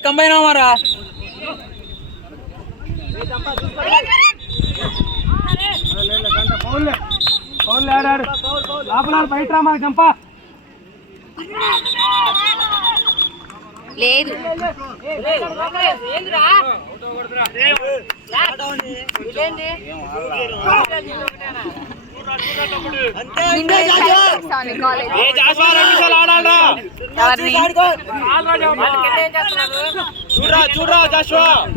Combine हमारा బయట రా చంపా లేదు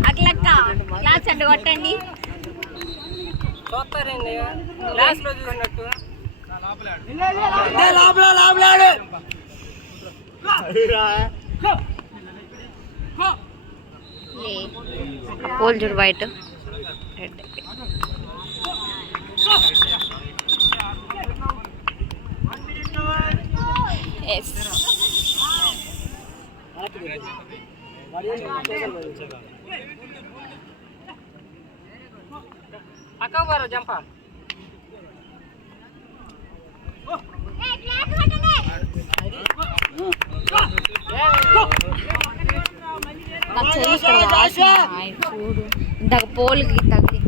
అట్లక్క క్లాస్ అంటే కొట్టండి పోల్ చూడు వైట్ రెడ్ జంపా చూడు ఇందాక పోల్కి తగ్గి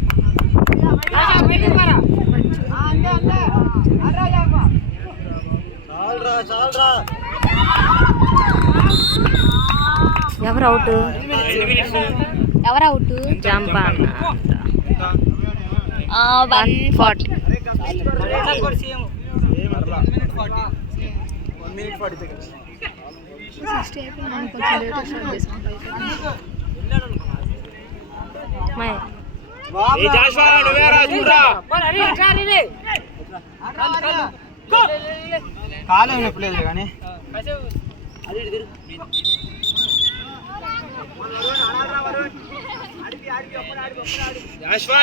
ఎవరు అవుట్ జంపా 140 కాలేం చెప్పలేదు కానీ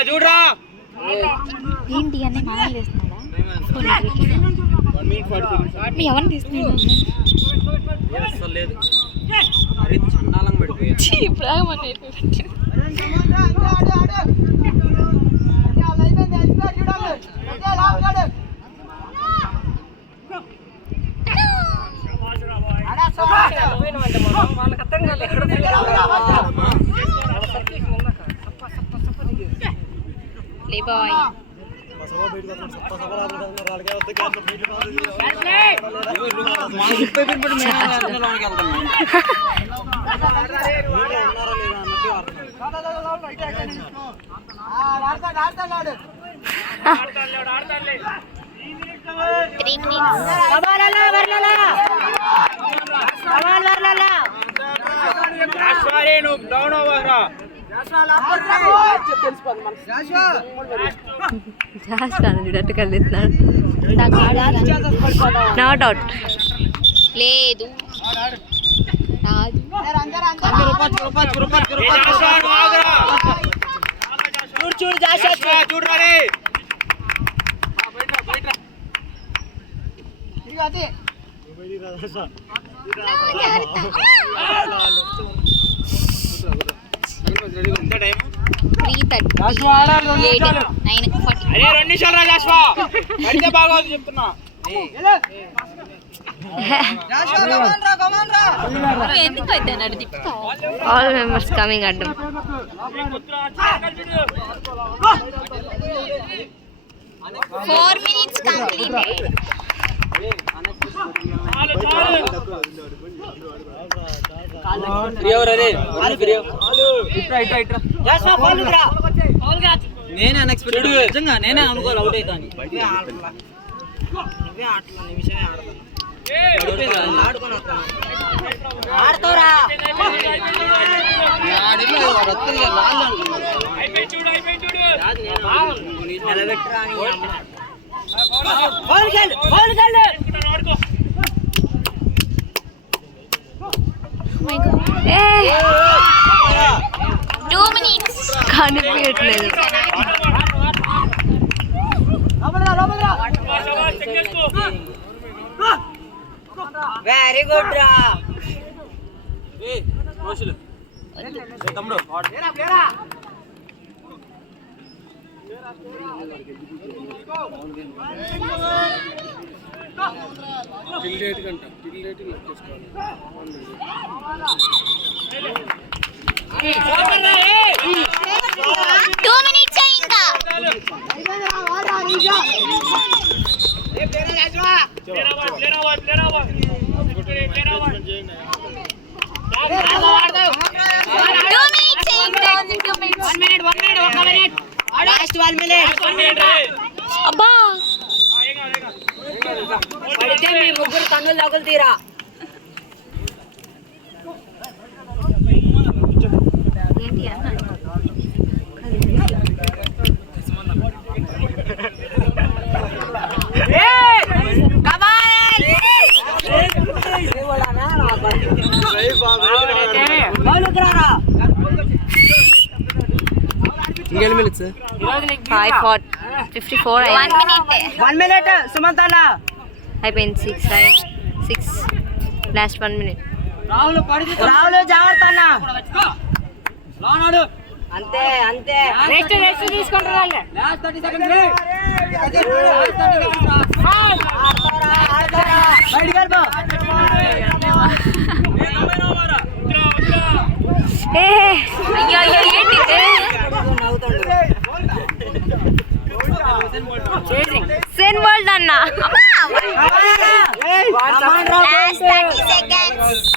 చూడరా ఏంటి అన్నీ మామూలు చేస్తున్నాడా ఎవరిని తీస్తున్నాడు బాయ్ చూడట్టు కలిస్తున్నాడు నాట్ అవుట్ లేదు All members coming at them. 4 minutes completed. నేనే అన్ఎక్స్పెక్టెడ్ నిజంగా నేనే అనుకోవాలి అవుట్ అవుతాను కనిపించట్లేదు వెరీ గుడ్ రా తమ్ముడు టూ మినిట్స్ ఇంకా. అబ్బా పడితే మీ ముగ్గురు కన్నులు తగులు తీరా. ఏంటి అన్న? ఇంకెన్ని మినిట్స్? 54 అయింది. 1 minute సుమంతానా అయిపోయింది. 6 లాస్ట్ 1 minute. రావులు జాగ్రత్త అన్న. అంతే అంతే రెస్ట్ తీసుకుంటారా. లాస్ట్ 30 seconds బయటికి వెళ్ళిపో. అయ్యో ఏంటి సెన్ వరల్డ్ అన్న. Last 30 seconds.